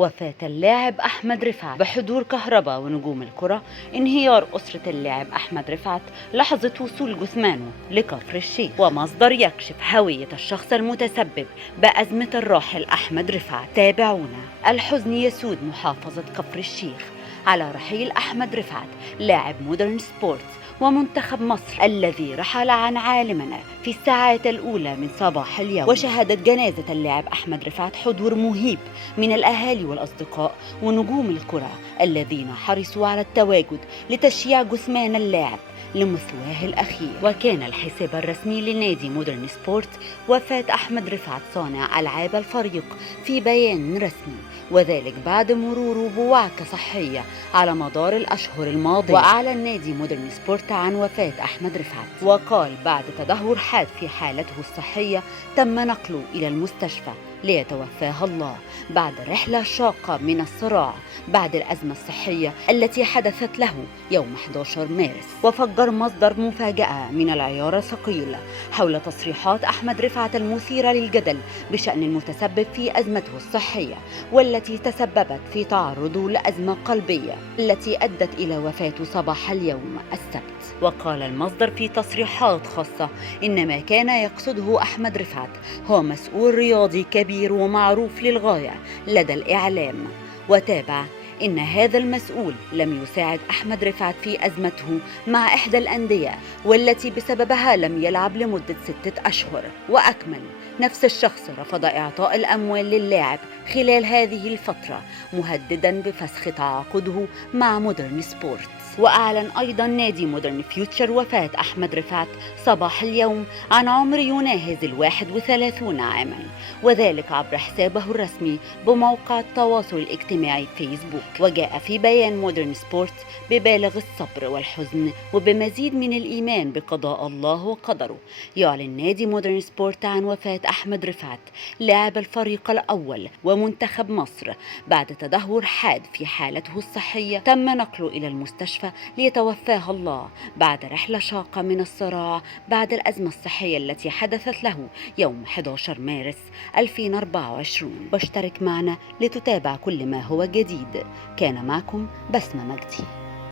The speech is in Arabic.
وفاة اللاعب أحمد رفعت بحضور كهرباء ونجوم الكرة. انهيار أسرة اللاعب أحمد رفعت لحظة وصول جثمانه لكفر الشيخ، ومصدر يكشف هوية الشخص المتسبب بأزمة الراحل أحمد رفعت. تابعونا. الحزن يسود محافظة كفر الشيخ على رحيل أحمد رفعت لاعب مودرن سبورتس ومنتخب مصر الذي رحل عن عالمنا في الساعات الأولى من صباح اليوم. وشهدت جنازة اللاعب أحمد رفعت حضور مهيب من الأهالي والأصدقاء ونجوم الكرة الذين حرصوا على التواجد لتشييع جثمان اللاعب لمثواه الأخير. وكان الحساب الرسمي لنادي مودرن سبورت وفاة أحمد رفعت صانع ألعاب الفريق في بيان رسمي، وذلك بعد مروره بوعكة صحية على مدار الأشهر الماضية. وأعلن نادي مودرن سبورت عن وفاة أحمد رفعت، وقال بعد تدهور حاد في حالته الصحية تم نقله إلى المستشفى ليتوفاه الله بعد رحلة شاقة من الصراع بعد الأزمة الصحية التي حدثت له يوم 11 مارس. وفجر مصدر مفاجأة من العيار الثقيل حول تصريحات أحمد رفعت المثيرة للجدل بشأن المتسبب في أزمته الصحية والتي تسببت في تعرضه لأزمة قلبية التي أدت إلى وفاته صباح اليوم السبت. وقال المصدر في تصريحات خاصة إن ما كان يقصده أحمد رفعت هو مسؤول رياضي كبير ومعروف للغاية لدى الإعلام. وتابع إن هذا المسؤول لم يساعد أحمد رفعت في أزمته مع إحدى الأندية والتي بسببها لم يلعب لمدة 6 أشهر. وأكمل نفس الشخص رفض إعطاء الأموال للاعب خلال هذه الفترة مهددا بفسخ تعاقده مع مودرن سبورت. وأعلن أيضا نادي مودرن فيوتشر وفاة أحمد رفعت صباح اليوم عن عمر يناهز 31 عاما، وذلك عبر حسابه الرسمي بموقع التواصل الاجتماعي فيسبوك. وجاء في بيان مودرن سبورت ببالغ الصبر والحزن وبمزيد من الإيمان بقضاء الله وقدره، يعلن نادي مودرن سبورت عن وفاة أحمد رفعت لاعب الفريق الأول ومنتخب مصر بعد تدهور حاد في حالته الصحية تم نقله إلى المستشفى ليتوفاه الله بعد رحلة شاقة من الصراع بعد الأزمة الصحية التي حدثت له يوم 11 مارس 2024. واشترك معنا لتتابع كل ما هو جديد. كان معكم بسمة مجدي.